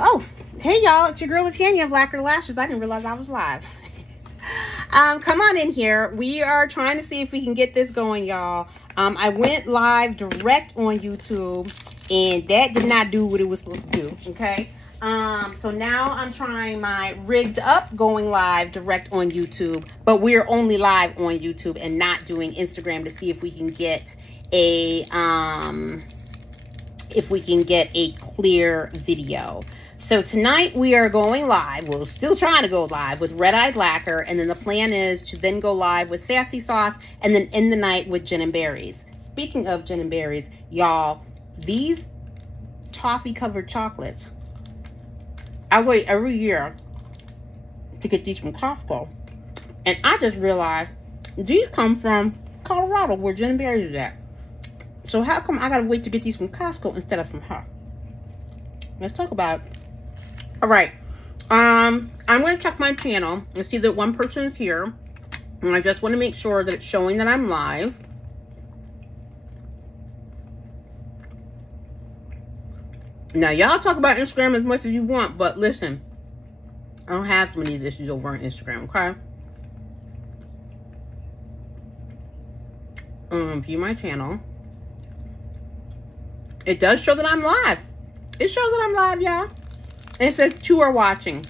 Oh, hey y'all, it's your girl Latanya of Lacquer Lashes. I didn't realize I was live. Come on in here. We are trying to see if we can get this going, y'all. I went live direct on YouTube and that did not do what it was supposed to do, okay? So now I'm trying my rigged up going live direct on YouTube, but we're only live on YouTube and not doing Instagram to see if we can get a clear video. So tonight we are going live. We're still trying to go live with Eyed Lacquer, and then the plan is to then go live with Sassy Sauce and then end the night with Gin and Berries. Speaking of Gin and Berries, y'all, these toffee covered chocolates, I wait every year to get these from Costco, and I just realized these come from Colorado where Gin and Berries is at. So how come I gotta wait to get these from Costco instead of from her? Let's talk about it. All right, I'm gonna check my channel and see that one person is here, and I just want to make sure that it's showing that I'm live. Now y'all talk about Instagram as much as you want, but listen, I don't have some of these issues over on Instagram, okay? View my channel. It does show that I'm live. It shows that I'm live, y'all. And it says 2 are watching.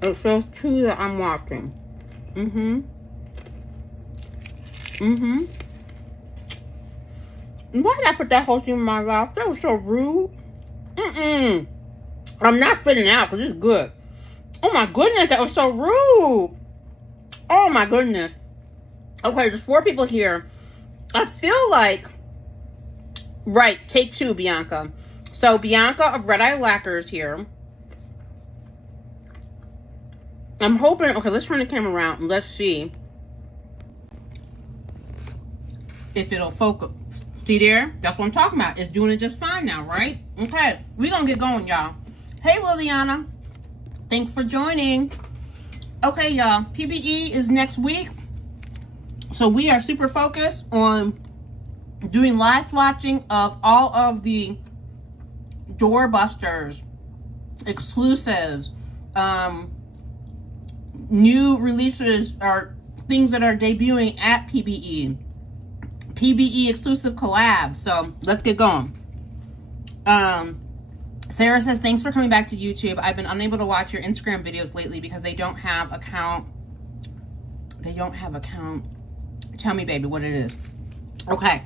It says 2 that I'm watching. Why did I put that whole thing in my mouth? That was so rude. I'm not spitting out because it's good. Oh my goodness, that was so rude. Oh my goodness. Okay, there's 4 people here. I feel like, right, take 2, Bianca. So Bianca of Eyed Lacquer is here. I'm hoping, okay, let's turn the camera around and let's see if it'll focus. See there? That's what I'm talking about. It's doing it just fine now, right? Okay, we're gonna get going, y'all. Hey, Liliana. Thanks for joining. Okay, y'all, PBE is next week. So we are super focused on doing live swatching of all of the doorbusters, exclusives, new releases, or things that are debuting at PBE. PBE exclusive collabs. So let's get going. Sarah says, thanks for coming back to YouTube. I've been unable to watch your Instagram videos lately because they don't have account. Tell me, baby, what it is. Okay.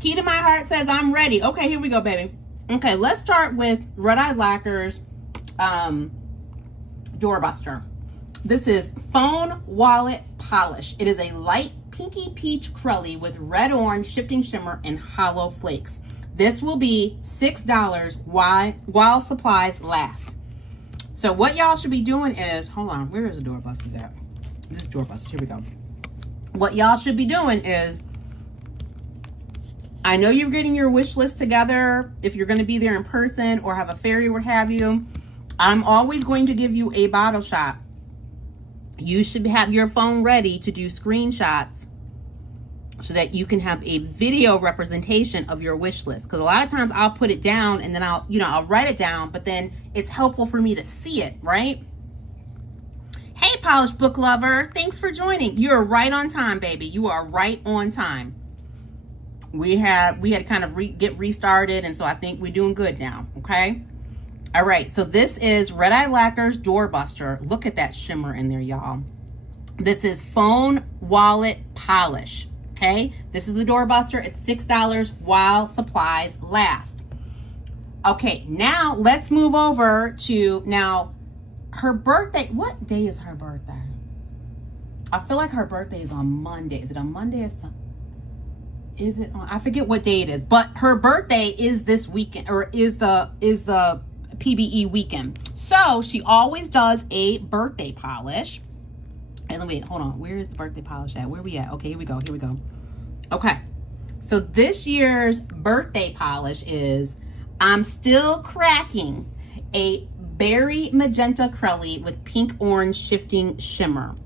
Key to my heart says I'm ready. Okay, here we go, baby. Okay, let's start with Eyed Lacquer's doorbuster. This is Phone Wallet Polish. It is a light pinky peach crelly with red orange shifting shimmer and hollow flakes. This will be $6 while supplies last. So what y'all should be doing is, hold on, where is the doorbusters at? This is doorbusters, here we go. What y'all should be doing is, I know you're getting your wish list together if you're going to be there in person or have a ferry or what have you. I'm always going to give you a bottle shot. You should have your phone ready to do screenshots so that you can have a video representation of your wish list. Because a lot of times I'll put it down and then I'll write it down, but then it's helpful for me to see it, right? Hey, Polished Book Lover, thanks for joining. You're right on time, baby. You are right on time. We had kind of get restarted, and so I think we're doing good now, okay? All right, so this is Eyed Lacquer's doorbuster. Look at that shimmer in there, y'all. This is Phone Wallet Polish, okay? This is the doorbuster. It's $6 while supplies last. Okay, now let's move over to, her birthday. What day is her birthday? I feel like her birthday is on Monday. Is it on Monday or something? Is it on? I forget what day it is, but her birthday is this weekend, or is the PBE weekend. So she always does a birthday polish. And wait, hold on. Where is the birthday polish at? Where we at? Okay, here we go. Here we go. Okay. So this year's birthday polish is I'm Still Cracking, a berry magenta crelly with pink orange shifting shimmer.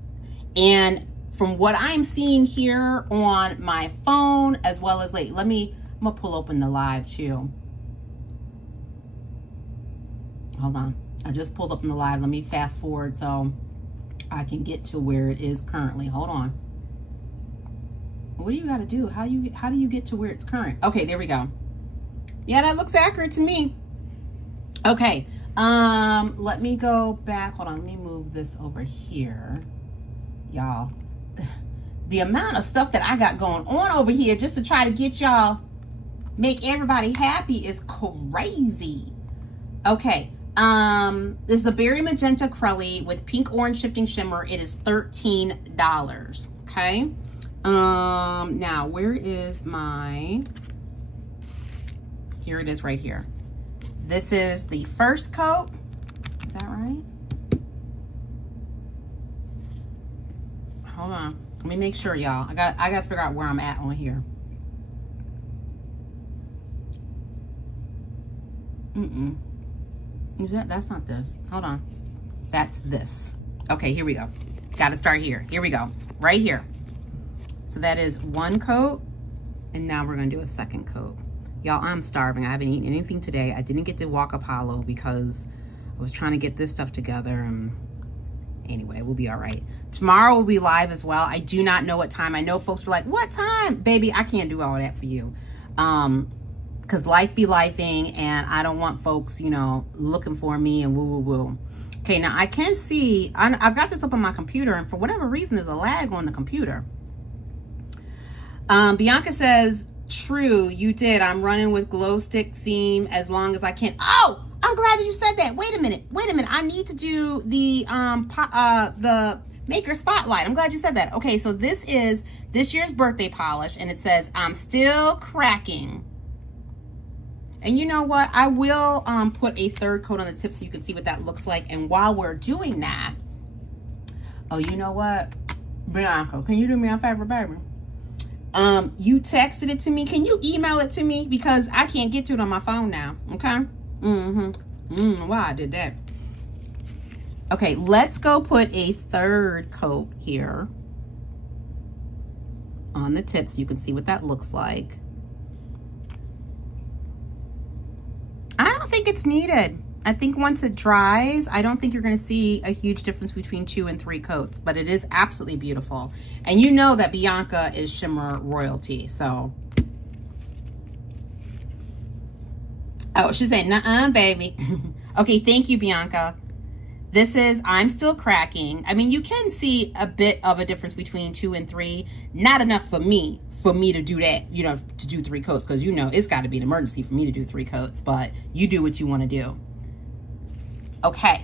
And from what I'm seeing here on my phone, as well as let me I'm gonna pull open the live too. Hold on. I just pulled up in the live. Let me fast forward so I can get to where it is currently. Hold on. What do you got to do? How do you get to where it's current? Okay, there we go. Yeah, that looks accurate to me. Okay. Let me go back. Hold on. Let me move this over here. Y'all, the amount of stuff that I got going on over here just to try to get y'all, make everybody happy is crazy. Okay. This is the Berry Magenta Crelly with pink orange shifting shimmer. It is $13. Okay. Now where is my, here it is right here. This is the first coat. Is that right? Hold on. Let me make sure, y'all. I got to figure out where I'm at on here. That's not this. Hold on. That's this. Okay, here we go. Got to start here. Here we go. Right here. So that is one coat. And now we're going to do a second coat. Y'all, I'm starving. I haven't eaten anything today. I didn't get to walk Apollo because I was trying to get this stuff together. And anyway, we'll be all right. Tomorrow we'll be live as well. I do not know what time. I know folks were like, what time? Baby, I can't do all that for you. Because life be lifing, and I don't want folks, you know, looking for me and woo. Okay, now I can see, I've got this up on my computer, and for whatever reason, there's a lag on the computer. Bianca says, true, you did. I'm running with glow stick theme as long as I can. Oh, I'm glad that you said that. Wait a minute. I need to do the Maker Spotlight. I'm glad you said that. Okay, so this is this year's birthday polish, and it says, I'm still cracking. And you know what? I will put a third coat on the tip so you can see what that looks like. And while we're doing that, oh, you know what? Bianca, can you do me a favor, baby? You texted it to me. Can you email it to me? Because I can't get to it on my phone now. Okay? Why I did that. Okay, let's go put a third coat here on the tip so you can see what that looks like. I don't think it's needed. I think once it dries, I don't think you're going to see a huge difference between 2 and 3 coats, but it is absolutely beautiful. And you know that Bianca is shimmer royalty, so. Oh, she's saying, nuh-uh, baby. Okay, thank you, Bianca. This is I'm Still Cracking. I mean, you can see a bit of a difference between 2 and 3. Not enough for me to do that, you know, to do 3 coats, because you know it's got to be an emergency for me to do 3 coats, but you do what you want to do. Okay,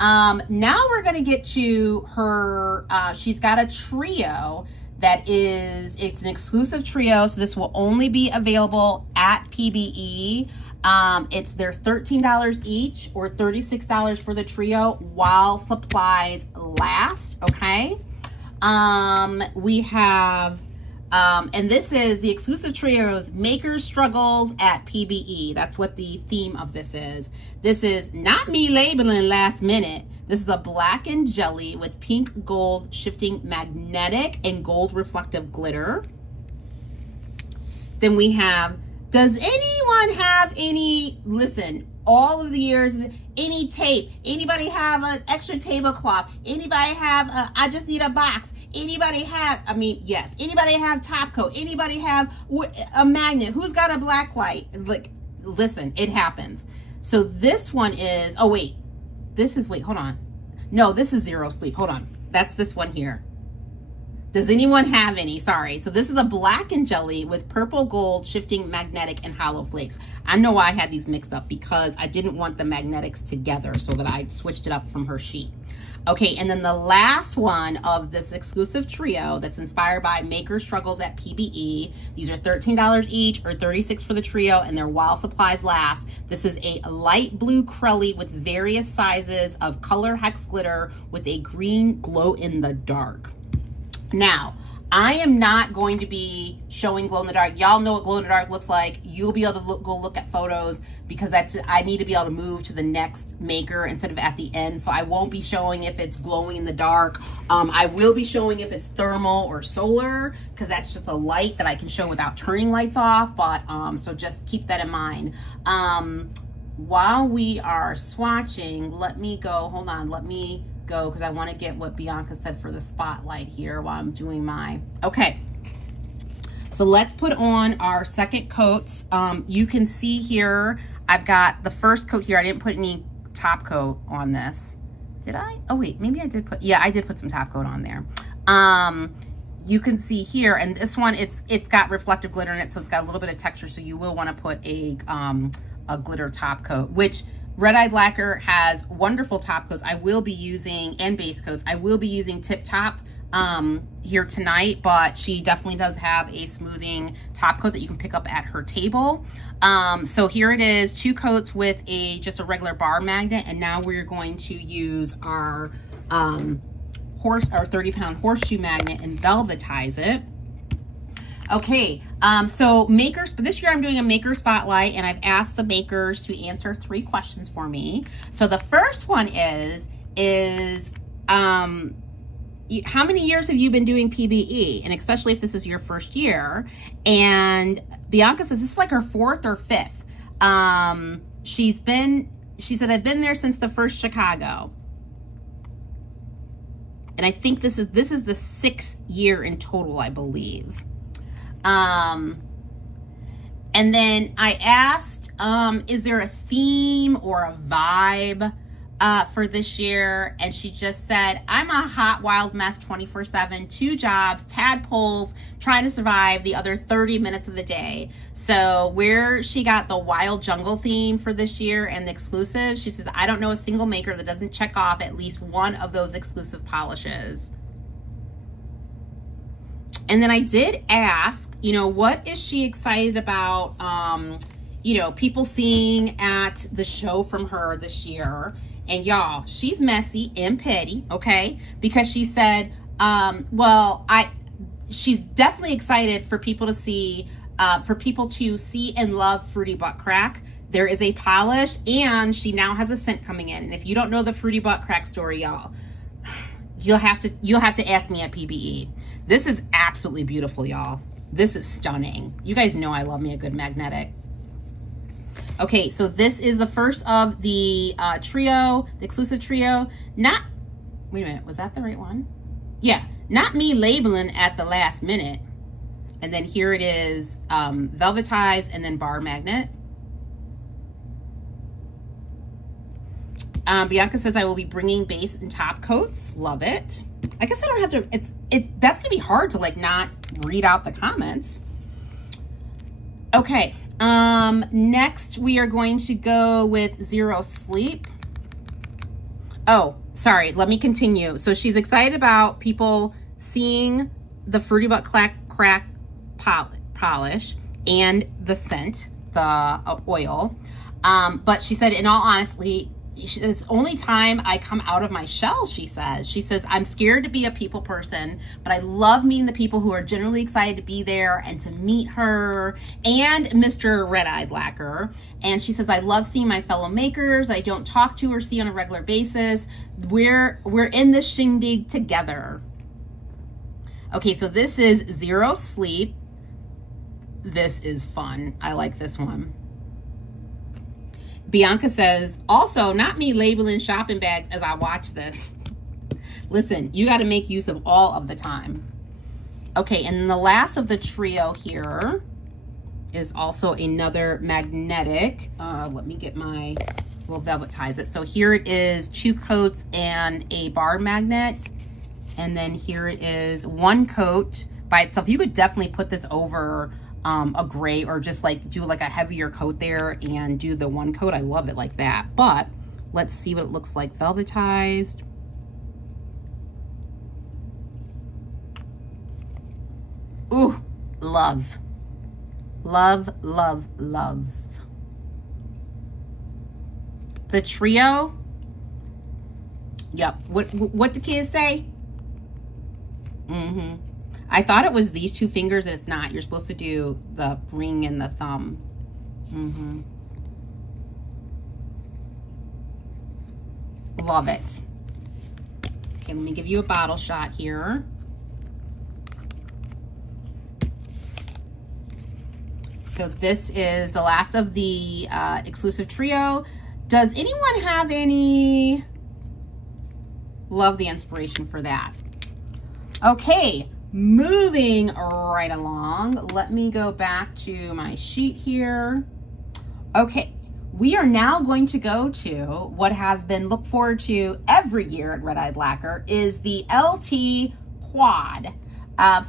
now we're going to get to her, she's got a trio that it's an exclusive trio, so this will only be available at PBE. It's their $13 each or $36 for the trio while supplies last, okay? We have, and this is the exclusive trios Maker Struggles at PBE. That's what the theme of this is. This is not me labeling last minute. This is a black and jelly with pink gold shifting magnetic and gold reflective glitter. Then we have, does anyone have any, listen, all of the years, any tape? Anybody have an extra tablecloth? Anybody have a, I just need a box? Anybody have, I mean, yes. Anybody have top coat? Anybody have a magnet? Who's got a black light? Like, listen, it happens. So this one is, oh wait, this is, wait, hold on. No, this is Zero Sleep, hold on. That's this one here. Does anyone have any? Sorry. So this is a black and jelly with purple gold shifting magnetic and hollow flakes. I know I had these mixed up because I didn't want the magnetics together, so that I switched it up from her sheet. Okay, and then the last one of this exclusive trio that's inspired by Maker Struggles at PBE. These are $13 each or $36 for the trio, and they're while supplies last. This is a light blue crelly with various sizes of color hex glitter with a green glow in the dark. Now, I am not going to be showing glow in the dark. Y'all know what glow in the dark looks like. You'll be able to go look at photos, because I need to be able to move to the next maker instead of at the end. So I won't be showing if it's glowing in the dark. I will be showing if it's thermal or solar, because that's just a light that I can show without turning lights off. But so just keep that in mind. While we are swatching, let me go, hold on, let me go, because I want to get what Bianca said for the spotlight here while I'm doing my, okay. So let's put on our second coats. You can see here, I've got the first coat here. I didn't put any top coat on this. Did I? Oh wait, maybe I did put, yeah, I did put some top coat on there. You can see here, and this one, it's got reflective glitter in it, so it's got a little bit of texture, so you will want to put a glitter top coat, which Eyed Lacquer has wonderful top coats. I will be using, and base coats. I will be using Tip Top here tonight, but she definitely does have a smoothing top coat that you can pick up at her table. So here it is, 2 coats with just a regular bar magnet, and now we're going to use our 30-pound horseshoe magnet and velvetize it. Okay, so makers, but this year I'm doing a maker spotlight, and I've asked the makers to answer 3 questions for me. So the first one is how many years have you been doing PBE? And especially if this is your first year. And Bianca says this is like her 4th or 5th. She said, I've been there since the first Chicago. And I think this is the 6th year in total, I believe. And then I asked, is there a theme or a vibe for this year? And she just said, I'm a hot, wild mess 24/7, 2 jobs, tadpoles, trying to survive the other 30 minutes of the day. So where she got the wild jungle theme for this year and the exclusive, she says, I don't know a single maker that doesn't check off at least one of those exclusive polishes. And then I did ask, you know, what is she excited about, you know, people seeing at the show from her this year? And y'all, she's messy and petty, okay? Because she said, she's definitely excited for people to see, and love Fruity Butt Crack. There is a polish, and she now has a scent coming in. And if you don't know the Fruity Butt Crack story, y'all, you'll have to ask me at PBE. This is absolutely beautiful, y'all. This is stunning. You guys know I love me a good magnetic. Okay, so this is the first of the trio, the exclusive trio. Wait a minute, was that the right one? Yeah, not me labeling at the last minute. And then here it is, velvetized and then bar magnet. Bianca says I will be bringing base and top coats. Love it. I guess I don't have to, that's gonna be hard to like not read out the comments. Okay, next we are going to go with Zero Sleep. Oh, sorry, let me continue. So she's excited about people seeing the Fruity Butt Crack polish and the scent, the oil. But she said, in all honesty, it's only time I come out of my shell, she says. She says, I'm scared to be a people person, but I love meeting the people who are generally excited to be there and to meet her and Mr. Eyed Lacquer. And she says, I love seeing my fellow makers I don't talk to or see on a regular basis. We're in this shindig together. Okay, so this is Zero Sleep. This is fun. I like this one. Bianca says, also, not me labeling shopping bags as I watch this. Listen, you got to make use of all of the time. Okay, and the last of the trio here is also another magnetic. Let me get we'll velvetize it. So here it is, 2 coats and a bar magnet. And then here it is 1 coat by itself. You could definitely put this over a gray, or just like do like a heavier coat there and do the 1 coat. I love it like that. But let's see what it looks like velvetized. Ooh, love. Love, love, love. The trio. Yep. What the kids say? I thought it was these two fingers, and it's not. You're supposed to do the ring and the thumb. Love it. Okay, let me give you a bottle shot here. So this is the last of the exclusive trio. Does anyone have any? Love the inspiration for that. Okay, moving right along. Let me go back to my sheet here. Okay, we are now going to go to what has been looked forward to every year at Red Eyed Lacquer, is the LT Quad.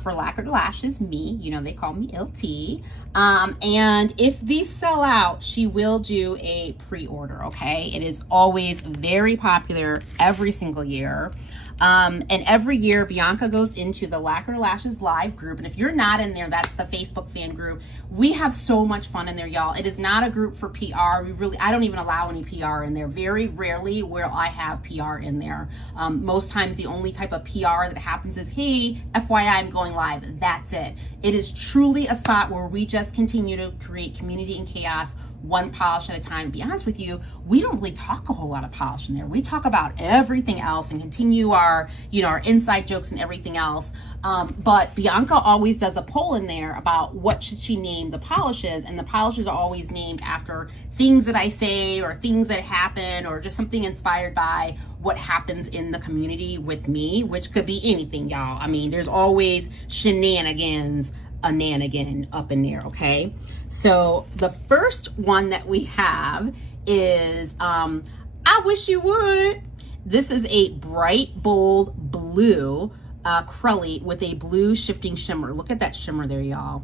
For Lacquered Lashes, me, you know, they call me LT. And if these sell out, she will do a pre-order, okay? It is always very popular every single year. And every year, Bianca goes into the Lacquered Lashes live group. And if you're not in there, that's the Facebook fan group. We have so much fun in there, y'all. It is not a group for PR. I don't even allow any PR in there. Very rarely will I have PR in there. Most times the only type of PR that happens is, hey, FYI, I'm going live. That's it. It is truly a spot where we just continue to create community and chaos, one polish at a time. To be honest with you, we don't really talk a whole lot of polish in there. We talk about everything else and continue our, you know, our inside jokes and everything else. But Bianca always does a poll in there about what should she name the polishes, and the polishes are always named after things that I say or things that happen or just something inspired by what happens in the community with me, which could be anything, y'all. I mean, there's always shenanigans, a nannigan up in there, okay? So the first one that we have is I Wish You Would. This is a bright, bold blue acrylic with a blue shifting shimmer. Look at that shimmer there, y'all.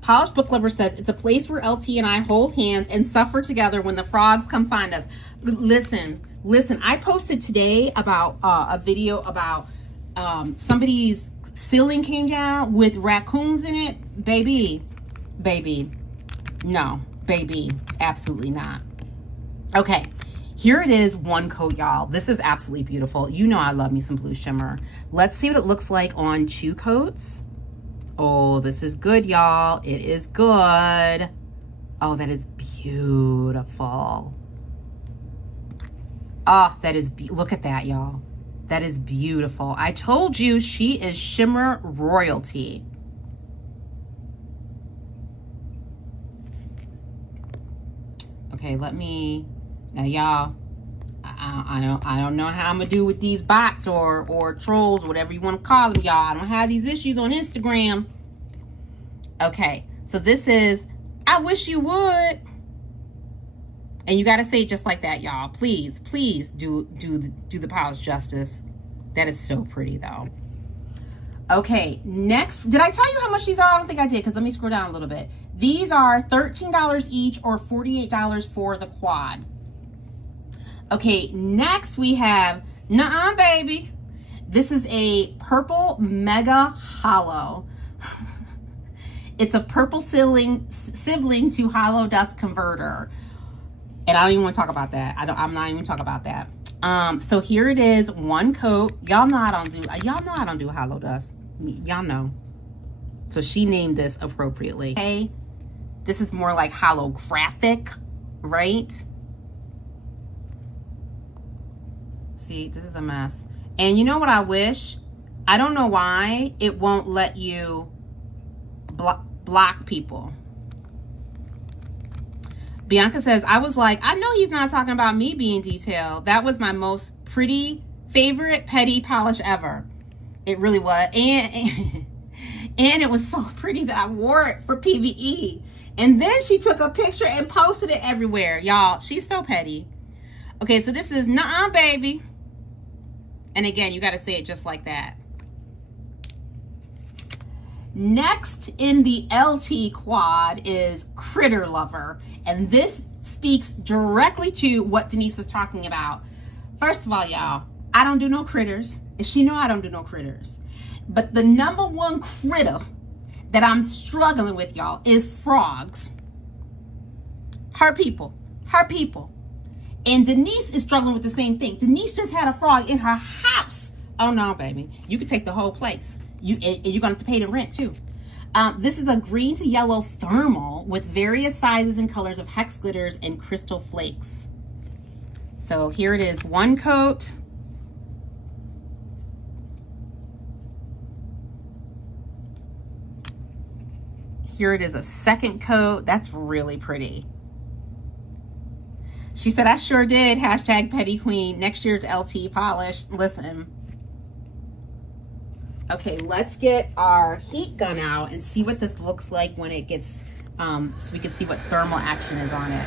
Polished Book Lover says, it's a place where LT and I hold hands and suffer together when the frogs come find us. Listen, I posted today about a video about somebody's ceiling came down with raccoons in it. Baby, no, baby, absolutely not. Okay, here it is, one coat, y'all. This is absolutely beautiful. You know I love me some blue shimmer. Let's see what it looks like on 2 coats. Oh, this is good, y'all. It is good. Oh, that is beautiful. Oh, that is, look at that, y'all. That is beautiful. I told you she is shimmer royalty. Okay, let me, now y'all, I don't know how I'm gonna do with these bots or trolls, whatever you want to call them, y'all. I don't have these issues on Instagram. Okay, so this is I Wish You Would. And you got to say it just like that, y'all. Please do the polish justice. That is so pretty, though. Okay, next. Did I tell you how much these are? I don't think I did, because let me scroll down a little bit. These are $13 each or $48 for the quad. Okay, next we have, nuh-uh, baby. This is a purple mega hollow. It's a purple sibling to hollow dust converter. And I don't even want to talk about that. I'm not even talking about that. So here it is, one coat. Y'all know I don't do hollow dust. Y'all know. So she named this appropriately. Okay. This is more like holographic, right? See, this is a mess. And you know what I wish? I don't know why it won't let you block people. Bianca says, I was like, I know he's not talking about me being detailed. That was my most pretty, favorite petty polish ever. It really was. And it was so pretty that I wore it for PBE. And then she took a picture and posted it everywhere. Y'all, she's so petty. Okay, so this is nuh-uh, baby. And again, you got to say it just like that. Next in the LT quad is Critter Lover. And this speaks directly to what Denise was talking about. First of all, y'all, I don't do no critters. And she know I don't do no critters. But the #1 critter that I'm struggling with, y'all, is frogs. Her people. And Denise is struggling with the same thing. Denise just had a frog in her house. Oh no, baby. You could take the whole place. You're going to have to pay the rent too. This is a green to yellow thermal with various sizes and colors of hex glitters and crystal flakes. So here it is, one coat. Here it is, a second coat. That's really pretty. She said, I sure did. Hashtag Petty Queen. Next year's LT polish. Listen. Okay, let's get our heat gun out and see what this looks like when it gets, so we can see what thermal action is on it.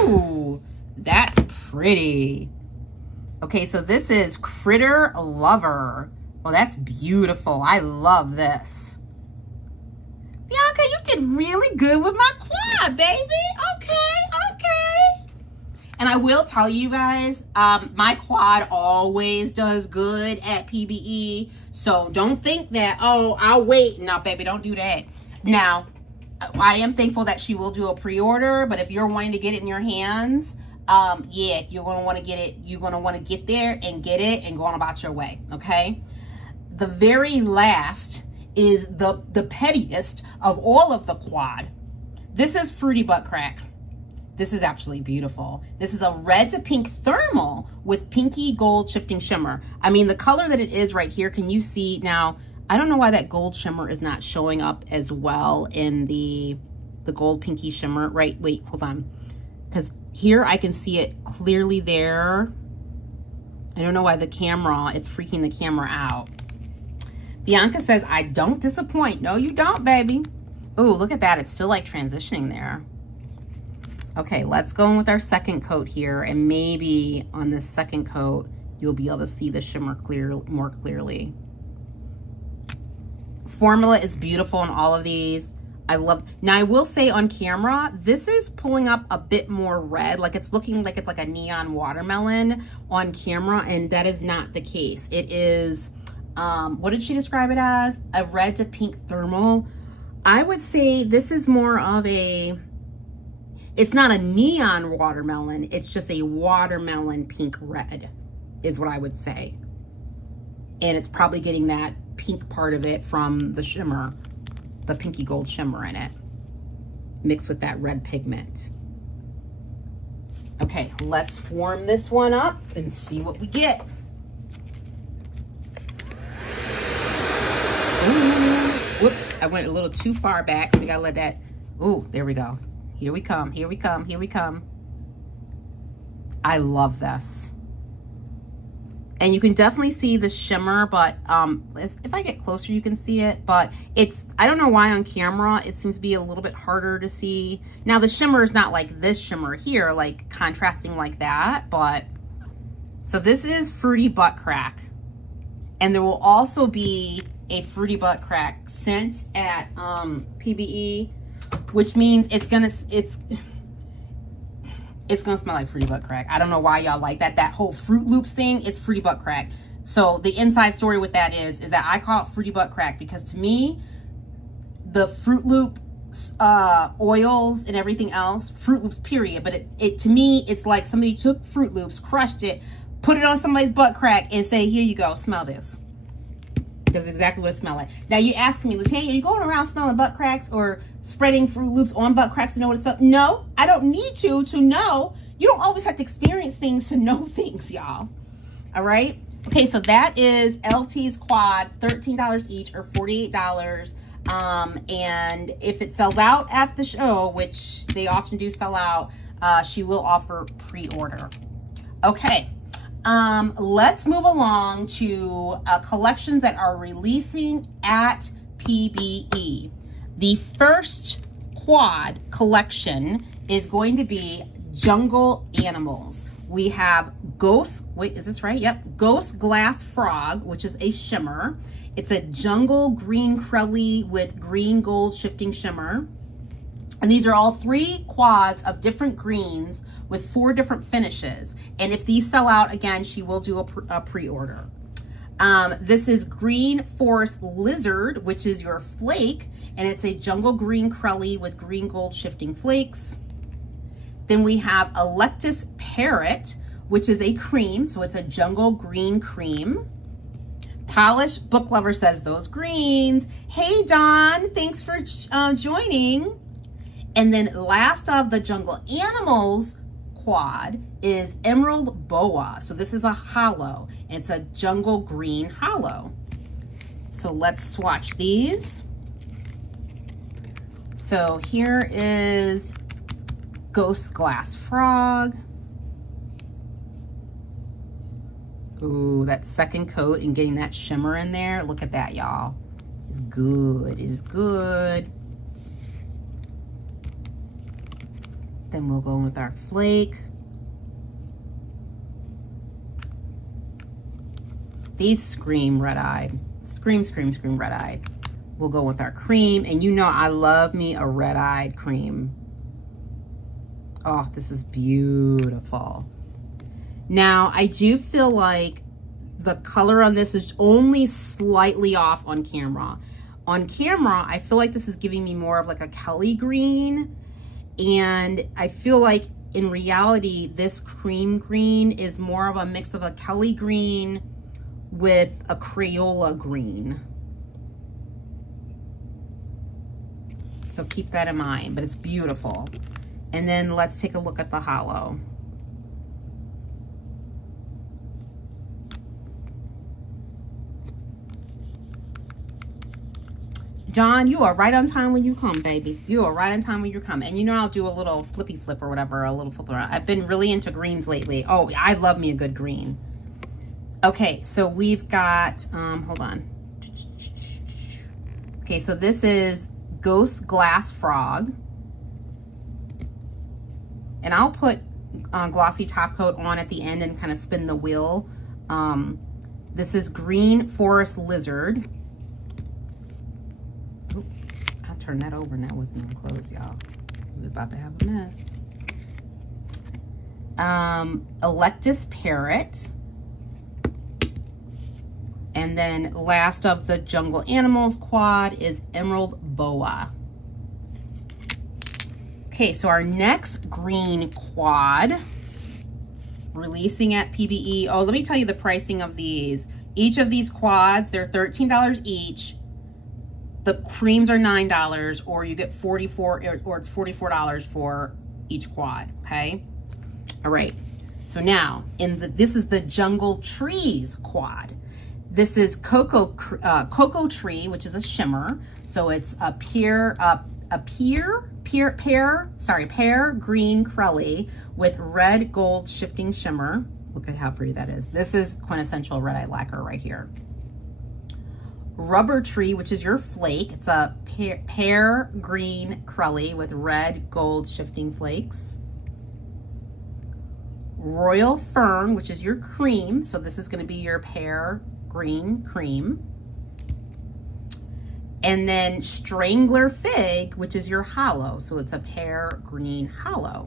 Ooh, that's pretty. Okay, so this is Critter Lover. Oh, that's beautiful. I love this. Bianca, you did really good with my quad, baby. Okay. And I will tell you guys, my quad always does good at PBE. So don't think that, oh, I'll wait. No, baby, don't do that. Now, I am thankful that she will do a pre-order, but if you're wanting to get it in your hands, yeah, you're going to want to get it. You're going to want to get there and get it and go on about your way, okay? The very last is the pettiest of all of the quad. This is Fruity Butt Crack. This is absolutely beautiful. This is a red to pink thermal with pinky gold shifting shimmer. I mean, the color that it is right here, can you see? Now, I don't know why that gold shimmer is not showing up as well in the gold pinky shimmer. Right, wait, hold on. Because here I can see it clearly there. I don't know why the camera, it's freaking the camera out. Bianca says, I don't disappoint. No, you don't, baby. Oh, look at that. It's still like transitioning there. Okay, let's go in with our second coat here. And maybe on this second coat, you'll be able to see the shimmer more clearly. Formula is beautiful in all of these. I love, now I will say on camera, this is pulling up a bit more red. Like it's looking like it's like a neon watermelon on camera, and that is not the case. It is, what did she describe it as? A red to pink thermal. I would say this is more of a, it's not a neon watermelon. It's just a watermelon pink red is what I would say. And it's probably getting that pink part of it from the shimmer, the pinky gold shimmer in it, mixed with that red pigment. Okay, let's warm this one up and see what we get. Ooh, whoops, I went a little too far back. We gotta let that, ooh, there we go. Here we come, here we come, here we come. I love this. And you can definitely see the shimmer, but if I get closer, you can see it. But it's, I don't know why on camera, it seems to be a little bit harder to see. Now the shimmer is not like this shimmer here, like contrasting like that. But, so this is Fruity Butt Crack. And there will also be a Fruity Butt Crack scent at PBE, which means it's gonna smell like Fruity Butt Crack. I don't know why y'all like that. That whole Fruit Loops thing, it's Fruity Butt Crack. So the inside story with that is that I call it Fruity Butt Crack because to me, the Fruit Loop oils and everything else, Fruit Loops period, but it to me, it's like somebody took Fruit Loops, crushed it, put it on somebody's butt crack and say, here you go, smell this. That's exactly what it smells like. Now you ask me, Latanya, are you going around smelling butt cracks or spreading Fruit Loops on butt cracks to know what it smells? No, I don't need to know. You don't always have to experience things to know things, y'all. All right. Okay, so that is LT's quad, $13 each or $48. And if it sells out at the show, which they often do sell out, she will offer pre-order. Okay. Let's move along to collections that are releasing at PBE. The first quad collection is going to be Jungle Animals. We have Ghost, wait, is this right? Yep. Ghost Glass Frog, which is a shimmer. It's a jungle green crelly with green gold shifting shimmer. And these are all 3 quads of different greens with 4 different finishes. And if these sell out, again, she will do a pre-order. This is Green Forest Lizard, which is your flake. And it's a jungle green crelly with green gold shifting flakes. Then we have Electus Parrot, which is a cream. So it's a jungle green cream. Polish Book Lover says those greens. Hey, Dawn, thanks for joining. And then last of the jungle animals quad is Emerald Boa. So this is a hollow, and it's a jungle green hollow. So let's swatch these. So here is Ghost Glass Frog. Ooh, that second coat and getting that shimmer in there. Look at that, y'all. It's good. It is good. Then we'll go in with our flake. These scream red-eyed. Scream, scream, scream red-eyed. We'll go with our cream. And you know I love me a red-eyed cream. Oh, this is beautiful. Now, I do feel like the color on this is only slightly off on camera. On camera, I feel like this is giving me more of like a Kelly green. And I feel like in reality, this cream green is more of a mix of a Kelly green with a Crayola green. So keep that in mind, but it's beautiful. And then let's take a look at the hollow. John, you are right on time when you come, baby. You are right on time when you come. And you know I'll do a little flippy flip or whatever, a little flip around. I've been really into greens lately. Oh, I love me a good green. Okay, so we've got, hold on. Okay, so this is Ghost Glass Frog. And I'll put glossy top coat on at the end and kind of spin the wheel. This is Green Forest Lizard. Oop, I'll turn that over and that wasn't even closed, y'all. We're about to have a mess. Electus Parrot. And then last of the jungle animals quad is Emerald Boa. Okay, so our next green quad, releasing at PBE. Oh, let me tell you the pricing of these. Each of these quads, they're $13 each. The creams are $9, or you get or it's $44 for each quad, okay? All right, so now, this is the Jungle Trees quad. This is Cocoa Tree, which is a shimmer. So it's a pear green crelly with red gold shifting shimmer. Look at how pretty that is. This is quintessential red-eyed lacquer right here. Rubber Tree, which is your flake. It's a pear green crelly with red gold shifting flakes. Royal Fern, which is your cream. So this is going to be your pear green cream. And then Strangler Fig, which is your hollow. So it's a pear green hollow.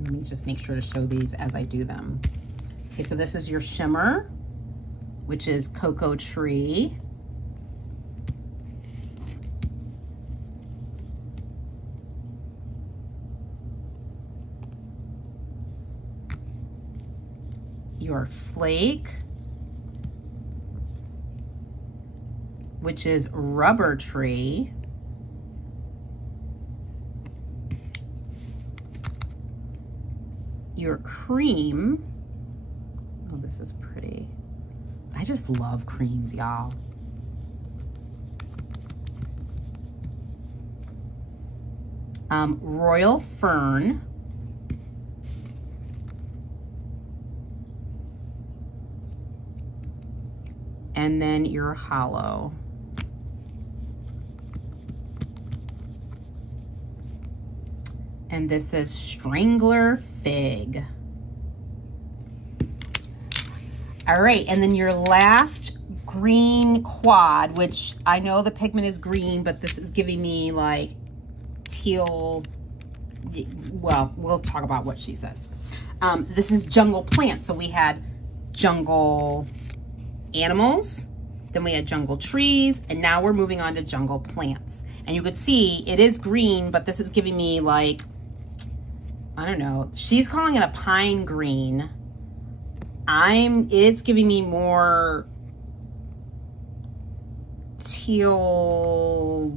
Let me just make sure to show these as I do them. Okay, so this is your shimmer, which is Cocoa Tree. Your flake, which is Rubber Tree. Your cream, oh, this is pretty. I just love creams, y'all. Royal Fern. And then your hollow. And this is Strangler Fig. All right, and then your last green quad, which I know the pigment is green, but this is giving me like teal. Well, we'll talk about what she says. This is Jungle Plant. So we had Jungle Animals, Then we had jungle trees, and now we're moving on to jungle plants. And you could see it is green, but this is giving me like, I don't know, she's calling it a pine green. It's giving me more teal,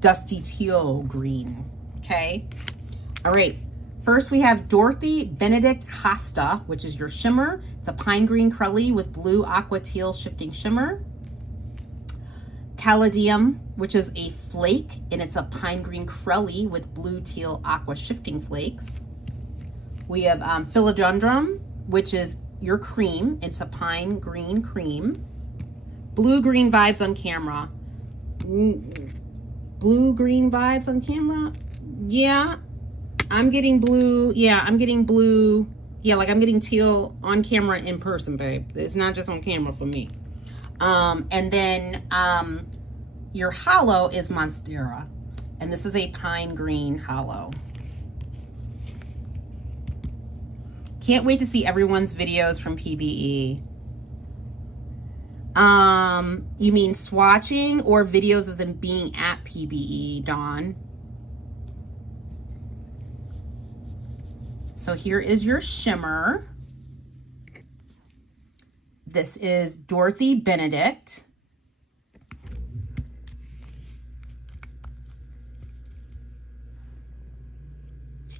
dusty teal green, okay? All right, first we have Dorothy Benedict Hosta, which is your shimmer. It's a pine green curly with blue aqua teal shifting shimmer. Caladium, which is a flake, and it's a pine green curly with blue teal aqua shifting flakes. We have Philodendron, which is your cream. It's a pine green cream. Blue green vibes on camera. Blue green vibes on camera. Yeah, I'm getting blue. Yeah, I'm getting blue. Yeah, like I'm getting teal on camera in person, babe. It's not just on camera for me. And then your hollow is Monstera. And this is a pine green hollow. Can't wait to see everyone's videos from PBE. You mean swatching or videos of them being at PBE, Dawn? So here is your shimmer. This is Dorothy Benedict.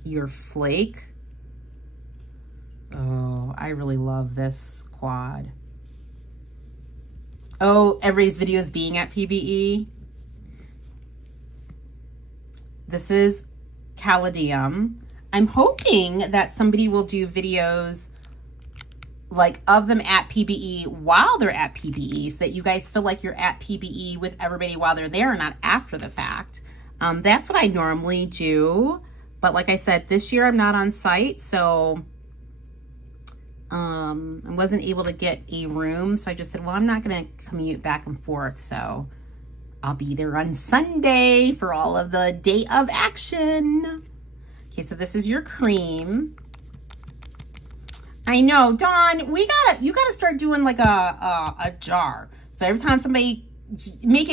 Your flake. Oh, I really love this quad. Oh, everybody's videos being at PBE. This is Caladium. I'm hoping that somebody will do videos like of them at PBE while they're at PBE, so that you guys feel like you're at PBE with everybody while they're there and not after the fact. That's what I normally do. But like I said, this year I'm not on site, so I wasn't able to get a room. So I just said, well, I'm not going to commute back and forth. So I'll be there on Sunday for all of the day of action. Okay, so this is your cream. I know, Dawn, you gotta start doing like a jar. So every time somebody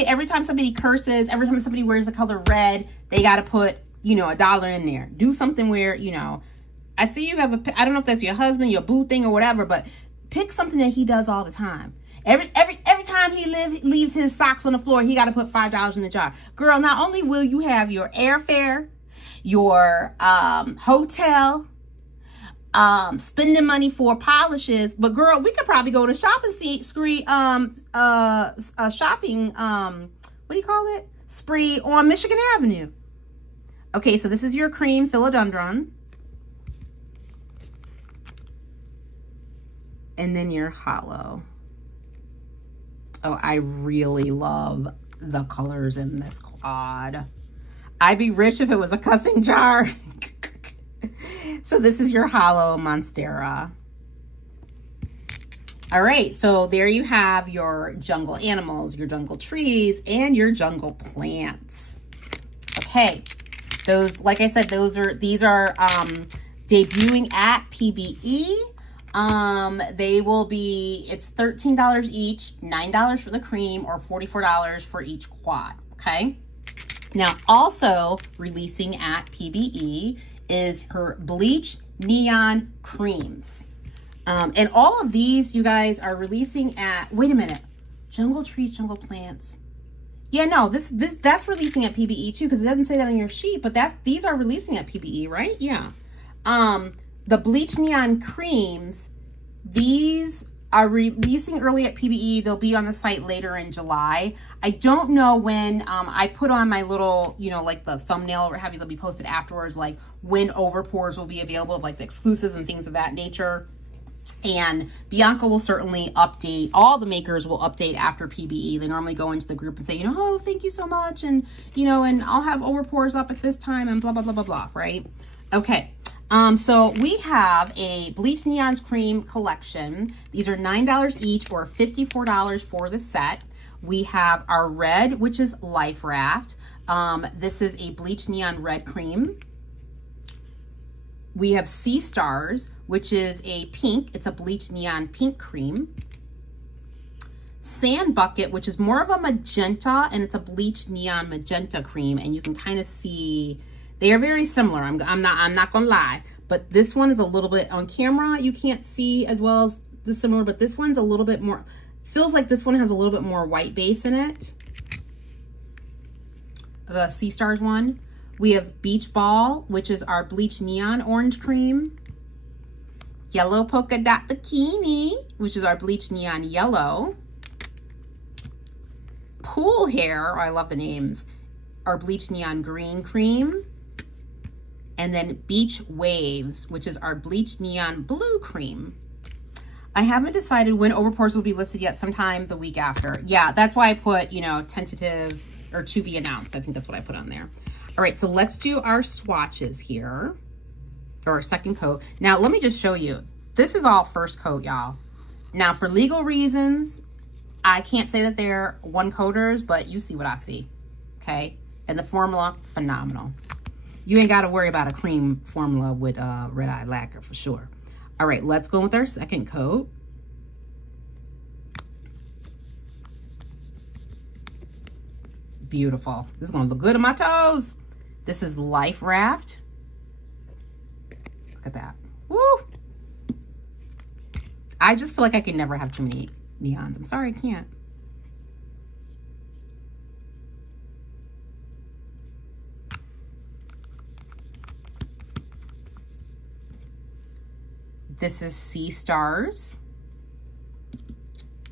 every time somebody curses, every time somebody wears the color red, they gotta put, you know, $1 in there. Do something where, you know, I see you have I don't know if that's your husband, your boo thing or whatever, but pick something that he does all the time. Every time he leave his socks on the floor, he got to put $5 in the jar. Girl, not only will you have your airfare, your hotel, spending money for polishes, but girl, we could probably go to shopping spree, shopping, what do you call it? Spree on Michigan Avenue. Okay, so this is your cream Philodendron. And then your hollow. Oh, I really love the colors in this quad. I'd be rich if it was a cussing jar. So this is your hollow Monstera. All right, so there you have your jungle animals, your jungle trees, and your jungle plants. Okay, those, like I said, these are debuting at PBE. They will be, it's $13 each, $9 for the cream, or $44 for each quad, okay? Now, also releasing at PBE is her Bleach Neon Creams. And all of these, you guys, are releasing at, wait a minute, Jungle Trees, Jungle Plants. Yeah, no, that's releasing at PBE too, because it doesn't say that on your sheet, but these are releasing at PBE, right? Yeah. The Bleach Neon Creams, these are releasing early at PBE. They'll be on the site later in July. I don't know when. I put on my little, you know, like the thumbnail or have you, they'll be posted afterwards, like when overpours will be available, like the exclusives and things of that nature. And Bianca will certainly update. All the makers will update after PBE. They normally go into the group and say, you know, oh, thank you so much. And, you know, and I'll have overpours up at this time and blah, blah, blah, blah, blah, right? Okay. So we have a Bleach Neons Cream collection. These are $9 each, or $54 for the set. We have our red, which is Life Raft. This is a Bleach Neon Red Cream. We have Sea Stars, which is a pink. It's a Bleach Neon Pink Cream. Sand Bucket, which is more of a magenta, and it's a Bleach Neon Magenta cream, and you can kind of see they are very similar. I'm not gonna lie, but this one is a little bit on camera. You can't see as well as the similar, but this one's a little bit more, feels like this one has a little bit more white base in it. The Sea Stars one. We have Beach Ball, which is our Bleach Neon Orange Cream. Yellow Polka Dot Bikini, which is our Bleach Neon Yellow. Pool Hair, oh, I love the names, our Bleach Neon Green Cream. And then Beach Waves, which is our Bleach Neon Blue Cream. I haven't decided when overpours will be listed yet, sometime the week after. Yeah, that's why I put, you know, tentative or to be announced. I think that's what I put on there. All right, so let's do our swatches here, or our second coat. Now, let me just show you. This is all first coat, y'all. Now, for legal reasons, I can't say that they're one coaters, but you see what I see, okay? And the formula, phenomenal. You ain't got to worry about a cream formula with red Eyed Lacquer for sure. All right, let's go with our second coat. Beautiful. This is going to look good on my toes. This is Life Raft. Look at that. Woo! I just feel like I can never have too many neons. I'm sorry, I can't. This is Sea Stars.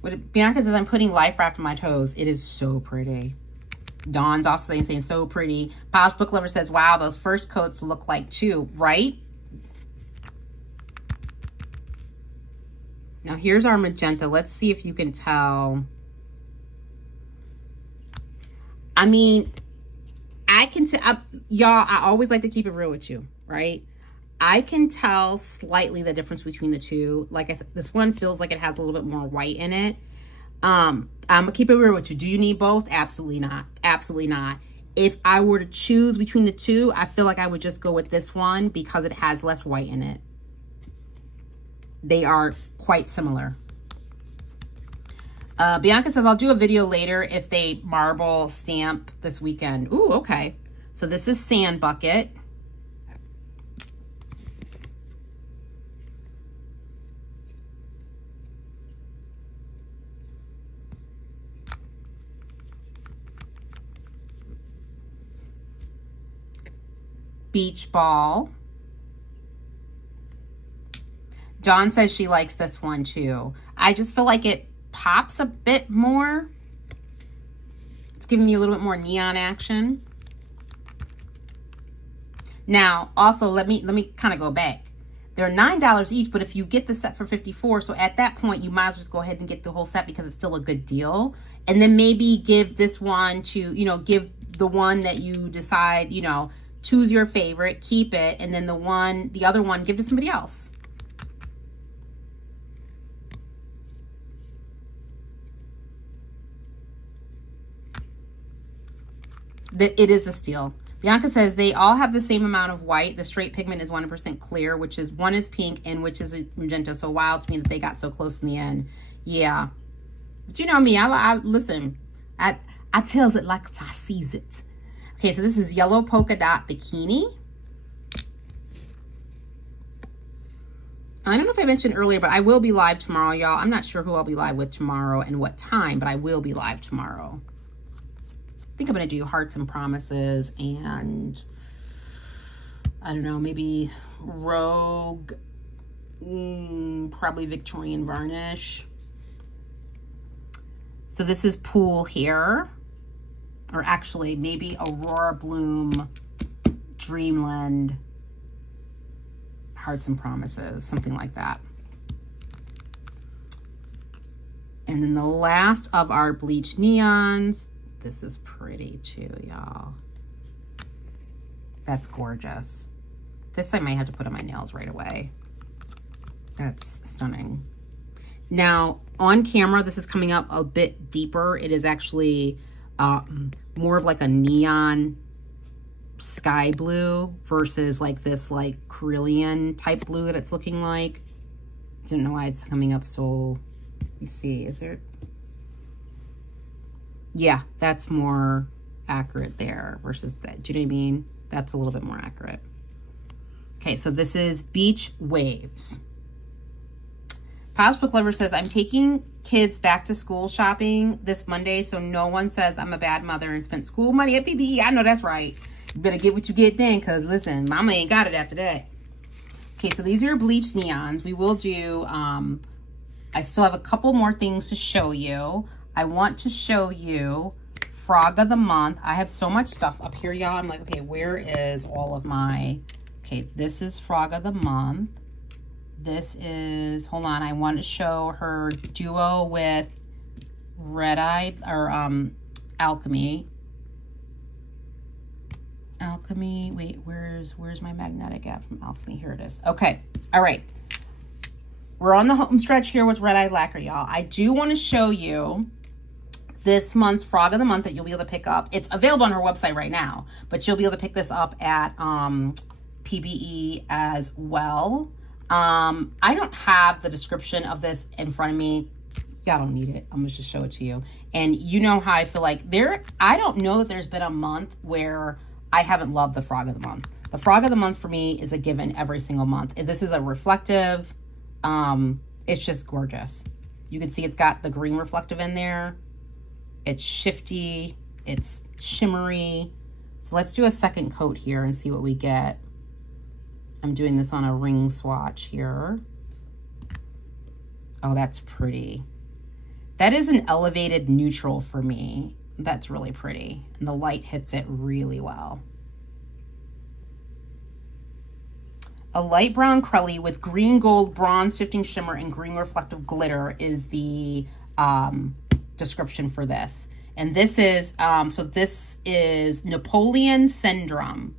What Bianca says, I'm putting Life Raft on my toes. It is so pretty. Dawn's also saying so pretty. Polished Book Lover says, wow, those first coats look like two, right? Now here's our magenta. Let's see if you can tell. I mean, I can tell, y'all, I always like to keep it real with you, right? I can tell slightly the difference between the two. Like I said, this one feels like it has a little bit more white in it. I'm gonna keep it real with you. Do you need both? Absolutely not. Absolutely not. If I were to choose between the two, I feel like I would just go with this one because it has less white in it. They are quite similar. Bianca says, I'll do a video later if they marble stamp this weekend. Ooh, okay. So this is Sand Bucket. Beach Ball. Dawn says she likes this one too. I just feel like it pops a bit more. It's giving me a little bit more neon action. Now, also, let me kind of go back. They're $9 each, but if you get the set for $54, so at that point, you might as well just go ahead and get the whole set because it's still a good deal. And then maybe give this one to, you know, give the one that you decide, you know, choose your favorite, keep it, and then the other one, give to somebody else. It is a steal. Bianca says they all have the same amount of white. The straight pigment is 100% clear, which is one is pink and which is a magenta. So wild to me that they got so close in the end. Yeah, but you know me. I listen. I tells it like I sees it. Okay, so this is Yellow Polka Dot Bikini. I don't know if I mentioned earlier, but I will be live tomorrow, y'all. I'm not sure who I'll be live with tomorrow and what time, but I will be live tomorrow. I think I'm going to do Hearts and Promises and, I don't know, maybe Rogue, probably Victorian Varnish. So this is Pool Hair, or actually maybe Aurora Bloom, Dreamland, Hearts and Promises, something like that. And then the last of our Bleach Neons. This is pretty too, y'all. That's gorgeous. This I might have to put on my nails right away. That's stunning. Now, on camera, this is coming up a bit deeper. It is actually more of like a neon sky blue versus like this like Carillion type blue that it's looking like. I don't know why it's coming up so, let me see, is there? Yeah, that's more accurate there versus that. Do you know what I mean? That's a little bit more accurate. Okay, so this is Beach Waves. Posh Book Lover says, I'm taking kids back to school shopping this Monday, so no one says I'm a bad mother and spent school money at PBE. I know that's right. You better get what you get then, because listen, mama ain't got it after that. Okay, so these are your Bleach neons. We will do, I still have a couple more things to show you. I want to show you Frog of the Month. I have so much stuff up here, y'all. I'm like, okay, where is all of my, okay, this is Frog of the Month. This is, hold on, I want to show her duo with Red Eyed, or Alchemy. Alchemy, wait, where's my magnetic at from Alchemy? Here it is. Okay, all right. We're on the home stretch here with Red Eyed Lacquer, y'all. I do want to show you this month's Frog of the Month that you'll be able to pick up. It's available on her website right now, but you'll be able to pick this up at PBE as well. I don't have the description of this in front of me. Y'all don't need it. I'm gonna just show it to you. And you know how I feel like I don't know that there's been a month where I haven't loved the Frog of the Month. The Frog of the Month for me is a given every single month. This is a reflective, it's just gorgeous. You can see it's got the green reflective in there. It's shifty, it's shimmery. So let's do a second coat here and see what we get. I'm doing this on a ring swatch here. Oh, that's pretty. That is an elevated neutral for me. That's really pretty. And the light hits it really well. A light brown Crelly with green gold bronze shifting shimmer and green reflective glitter is the description for this. And this is, so this is Napoleon Syndrome.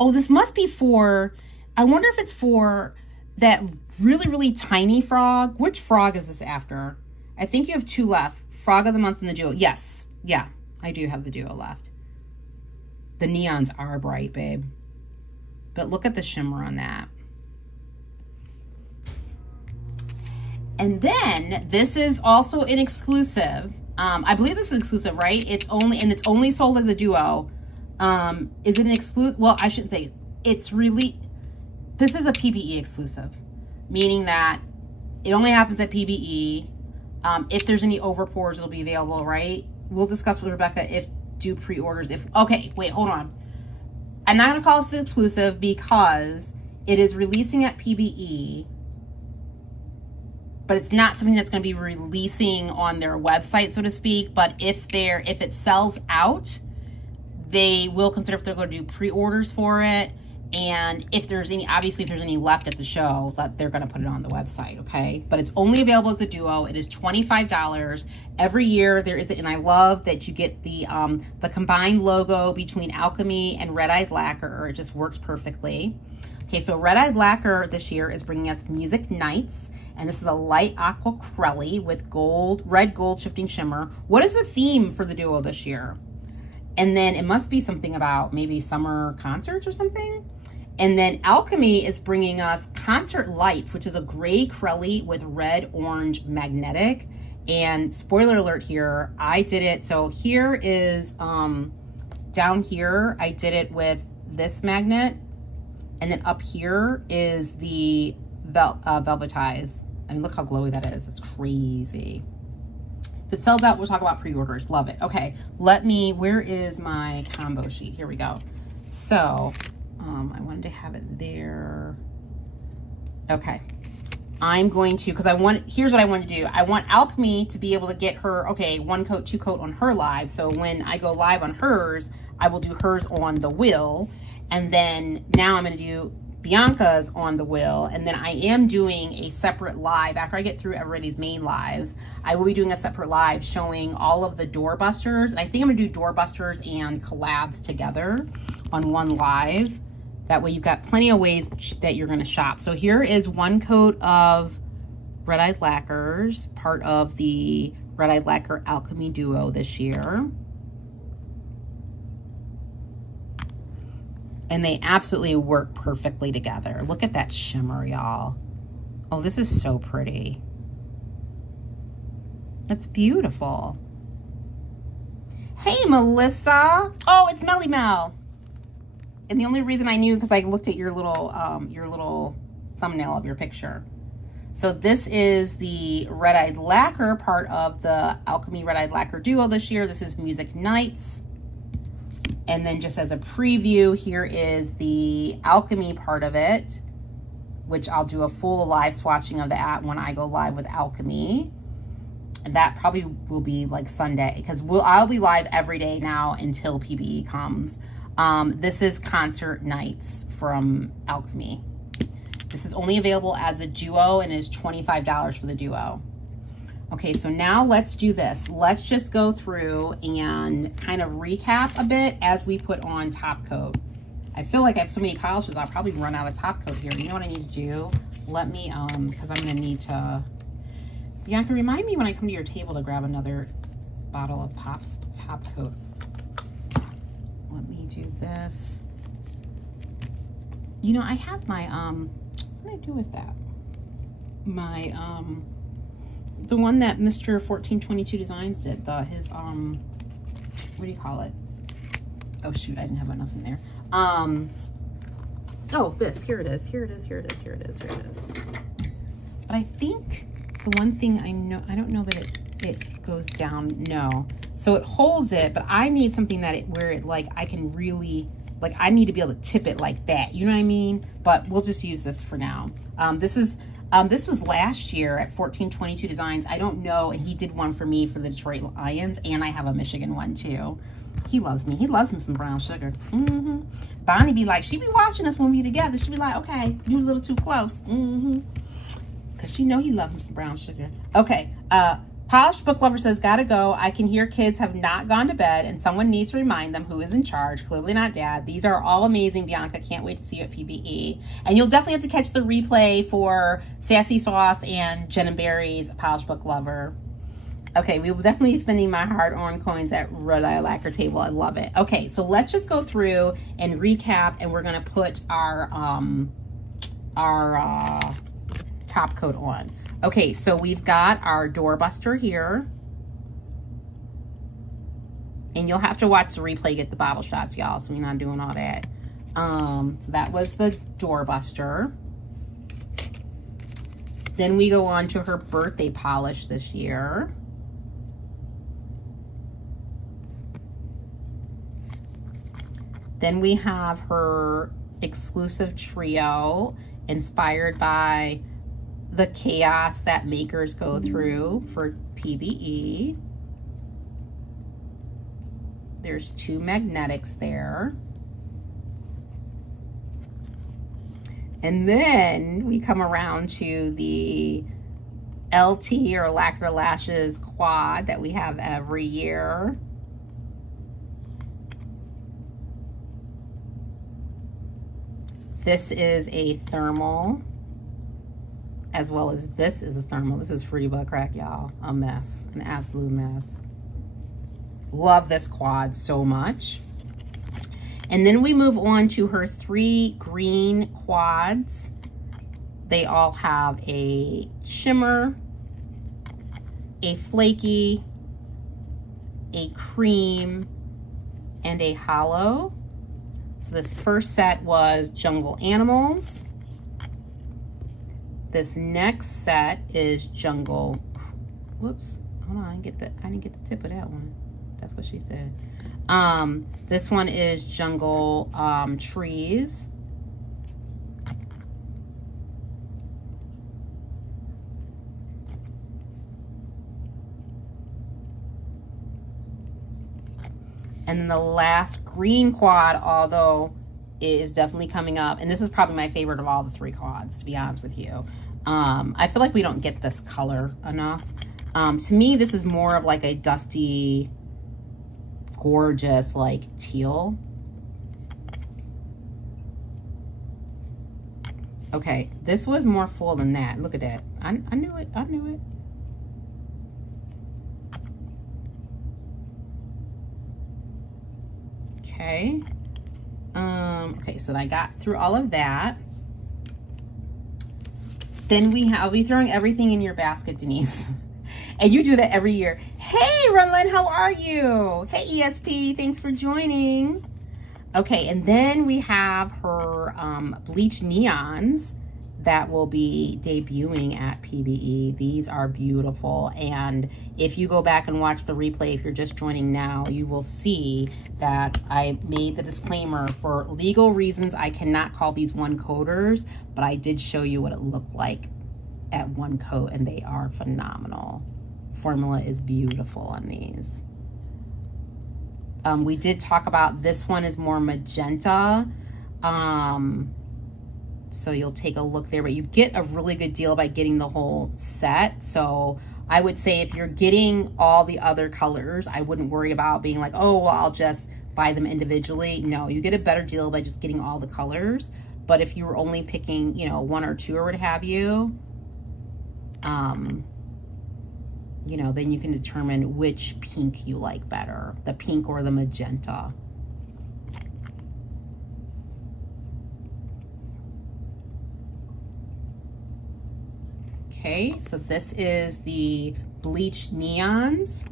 Oh, this must be for, I wonder if it's for that really, really tiny frog. Which frog is this after? I think you have two left. Frog of the Month and the duo. Yes. Yeah, I do have the duo left. The neons are bright, babe. But look at the shimmer on that. And then this is also an exclusive. I believe this is exclusive, right? It's only sold as a duo. Is it an exclusive? Well, I shouldn't say. It's really, this is a PBE exclusive, meaning that it only happens at PBE. If there's any overpours, it'll be available, right? We'll discuss with Rebecca if do pre-orders. Okay, wait, hold on. I'm not going to call this exclusive because it is releasing at PBE, but it's not something that's going to be releasing on their website, so to speak. But if it sells out, they will consider if they're going to do pre-orders for it. And if there's any, obviously if there's any left at the show, that they're going to put it on the website, okay? But it's only available as a duo. It is $25 every year. There is, and I love that you get the combined logo between Alchemy and Red Eyed Lacquer. It just works perfectly. Okay, so Red Eyed Lacquer this year is bringing us Music Nights, and this is a light aqua Crelly with red gold shifting shimmer. What is the theme for the duo this year? And then it must be something about maybe summer concerts or something. And then Alchemy is bringing us Concert Lights, which is a gray Crelly with red orange magnetic. And spoiler alert here, I did it. So here is, down here, I did it with this magnet. And then up here is the Velvetize. I mean, look how glowy that is. It's crazy. If it sells out, we'll talk about pre-orders. Love it. Okay, where is my combo sheet? Here we go. So, I wanted to have it there. Okay. I'm going to, here's what I want to do. I want Alchemy to be able to get her, okay, 1 coat, 2 coat on her live. So when I go live on hers, I will do hers on the wheel. And then now I'm going to do Bianca's on the wheel, and then I am doing a separate live after I get through everybody's main lives. I will be doing a separate live showing all of the doorbusters, and I think I'm gonna do doorbusters and collabs together on one live. That way you've got plenty of ways that you're gonna shop. So here is 1 coat of Red Eyed Lacquers, part of the Red Eyed Lacquer Alchemy duo this year. And they absolutely work perfectly together. Look at that shimmer, y'all. Oh, this is so pretty. That's beautiful. Hey, Melissa. Oh, it's Melly Mel. And the only reason I knew because I looked at your little thumbnail of your picture. So this is the Red-Eyed Lacquer part of the Alchemy Red-Eyed Lacquer duo this year. This is Music Nights. And then just as a preview, here is the Alchemy part of it, which I'll do a full live swatching of that when I go live with Alchemy. And that probably will be like Sunday because I'll be live every day now until PBE comes. This is Concert Nights from Alchemy. This is only available as a duo and is $25 for the duo. Okay, so now let's do this. Let's just go through and kind of recap a bit as we put on top coat. I feel like I have so many polishes, I'll probably run out of top coat here. You know what I need to do? Let me, because I'm gonna need to, Bianca, remind me when I come to your table to grab another bottle of top coat. Let me do this. You know, I have my, what did I do with that? My, the one that Mr. 1422 Designs did, his, what do you call it? Oh shoot, I didn't have enough in there. Oh, this, here it is. But I think the one thing I don't know that it goes down, no. So it holds it, but I need something that where it like, I can really, like I need to be able to tip it like that, you know what I mean? But we'll just use this for now. This was last year at 1422 Designs. I don't know, and he did one for me for the Detroit Lions, and I have a Michigan one too. He loves me. He loves him some brown sugar. Bonnie be like, she be watching us when we together. She be like, okay, you a little too close. Because she know he loves him some brown sugar. Okay, Polished Book Lover says, gotta go. I can hear kids have not gone to bed and someone needs to remind them who is in charge. Clearly not Dad. These are all amazing, Bianca. Can't wait to see you at PBE. And you'll definitely have to catch the replay for Sassy Sauce and Jen and Barry's Polished Book Lover. Okay, we will definitely be spending my hard-earned coins at Red-Eyed Lacquer table. I love it. Okay, so let's just go through and recap, and we're gonna put our top coat on. Okay, so we've got our doorbuster here. And you'll have to watch the replay to get the bottle shots, y'all, so we're not doing all that. So that was the doorbuster. Then we go on to her birthday polish this year. Then we have her exclusive trio inspired by the chaos that makers go through for PBE. There's 2 magnetics there. And then we come around to the LT or Lacquer Lashes quad that we have every year. This is a thermal, as well as this is a thermal. This is Fruity Butt Crack, y'all. A mess, an absolute mess. Love this quad so much. And then we move on to her 3 green quads. They all have a shimmer, a flaky, a cream, and a hollow. So this first set was Jungle Animals. This next set is Jungle, whoops, hold on, I didn't get the tip of that one. That's what she said. This one is Jungle Trees. And then the last green quad, although it is definitely coming up, and this is probably my favorite of all the 3 quads, to be honest with you. I feel like we don't get this color enough. To me, this is more of like a dusty, gorgeous, like teal. Okay, this was more full than that. Look at that. I knew it. I knew it. Okay. Okay, so I got through all of that. Then I'll be throwing everything in your basket, Denise. And you do that every year. Hey, Runlin, how are you? Hey, ESP, thanks for joining. Okay, and then we have her Bleach Neons that will be debuting at PBE. These are beautiful, and if you go back and watch the replay, if you're just joining now, you will see that I made the disclaimer for legal reasons. I cannot call these one coaters, but I did show you what it looked like at one coat, and they are phenomenal. Formula is beautiful on these. We did talk about this one is more magenta. So you'll take a look there, but you get a really good deal by getting the whole set. So I would say if you're getting all the other colors, I wouldn't worry about being like, oh, well, I'll just buy them individually. No, you get a better deal by just getting all the colors. But if you were only picking, you know, one or two or what have you, you know, then you can determine which pink you like better, the pink or the magenta. Okay, so this is the Bleach Neons.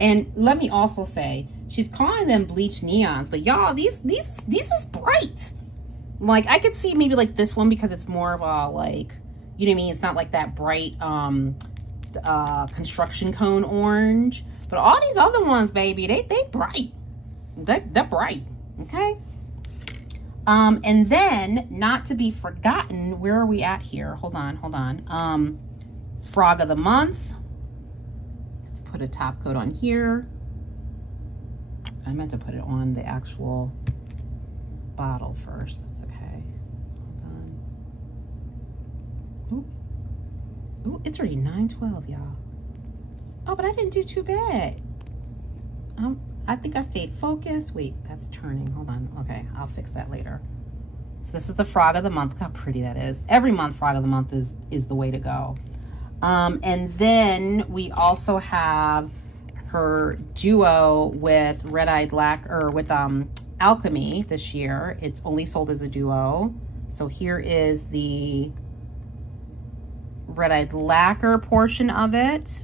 And let me also say, she's calling them Bleach Neons, but y'all, these is bright. Like, I could see maybe like this one because it's more of a, like, you know what I mean? It's not like that bright construction cone orange. But all these other ones, baby, they bright. They're bright, okay? And then, not to be forgotten, where are we at here? Hold on. Frog of the Month. Let's put a top coat on here. I meant to put it on the actual bottle first. It's okay. Hold on. Ooh, it's already 9:12, y'all. Oh, but I didn't do too bad. I think I stayed focused. Wait, that's turning. Hold on. Okay, I'll fix that later. So this is the Frog of the Month. Look how pretty that is. Every month, Frog of the Month is the way to go. And then we also have her duo with Eyed Lacquer, or with Alchemy this year. It's only sold as a duo. So here is the Eyed Lacquer portion of it.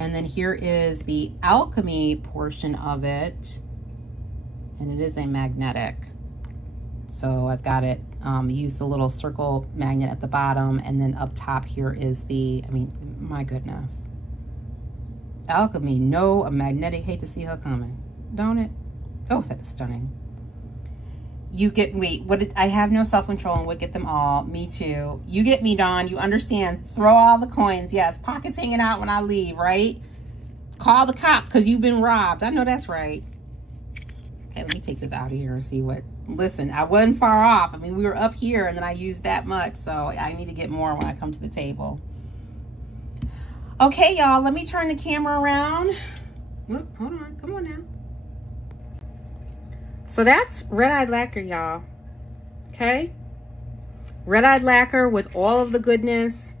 And then here is the Alchemy portion of it. And it is a magnetic. So I've got it, use the little circle magnet at the bottom. And then up top here is the, I mean, my goodness. Alchemy, no, a magnetic, hate to see her coming. Don't it? Oh, that is stunning. You get, wait, I have no self-control and would get them all. Me too. You get me, Dawn. You understand. Throw all the coins. Yes, pockets hanging out when I leave, right? Call the cops because you've been robbed. I know that's right. Okay, let me take this out of here and see what, listen, I wasn't far off. I mean, we were up here and then I used that much. So I need to get more when I come to the table. Okay, y'all, let me turn the camera around. Whoop, hold on. Come on now. So that's Eyed Lacquer, y'all. Okay? Eyed Lacquer with all of the goodness.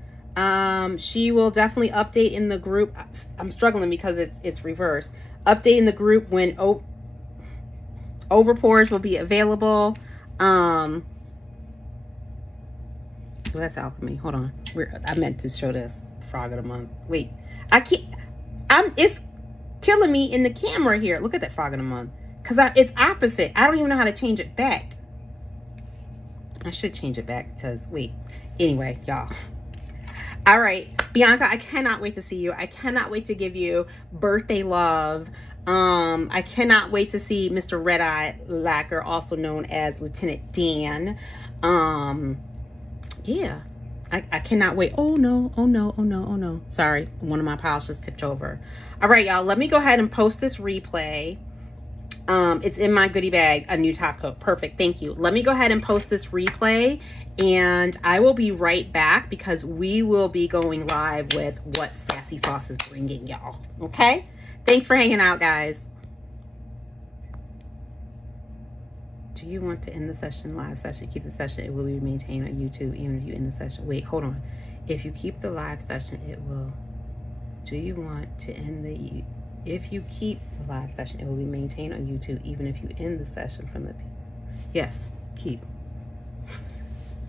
She will definitely update in the group. I'm struggling because it's reversed. Update in the group when overpours will be available. Well, that's Alchemy. Hold on. I meant to show this Frog of the Month. Wait. I can't. It's killing me in the camera here. Look at that Frog of the Month. Because it's opposite. I don't even know how to change it back. I should change it back because, wait. Anyway, y'all. All right. Bianca, I cannot wait to see you. I cannot wait to give you birthday love. I cannot wait to see Mr. Eyed Lacquer, also known as Lieutenant Dan. Yeah. I cannot wait. Oh, no. Oh, no. Oh, no. Oh, no. Sorry. One of my piles just tipped over. All right, y'all. Let me go ahead and post this replay. It's in my goodie bag, a new top coat. Perfect. Thank you. Let me go ahead and post this replay and I will be right back because we will be going live with what Sassy Sauce is bringing y'all. Okay? Thanks for hanging out, guys. Do you want to end the session, live session? Keep the session. It will be maintained on YouTube even if you end the session. Wait, hold on. If you keep the live session, it will. Do you want to end the... If you keep the live session, it will be maintained on YouTube, even if you end the session from the... Yes, keep.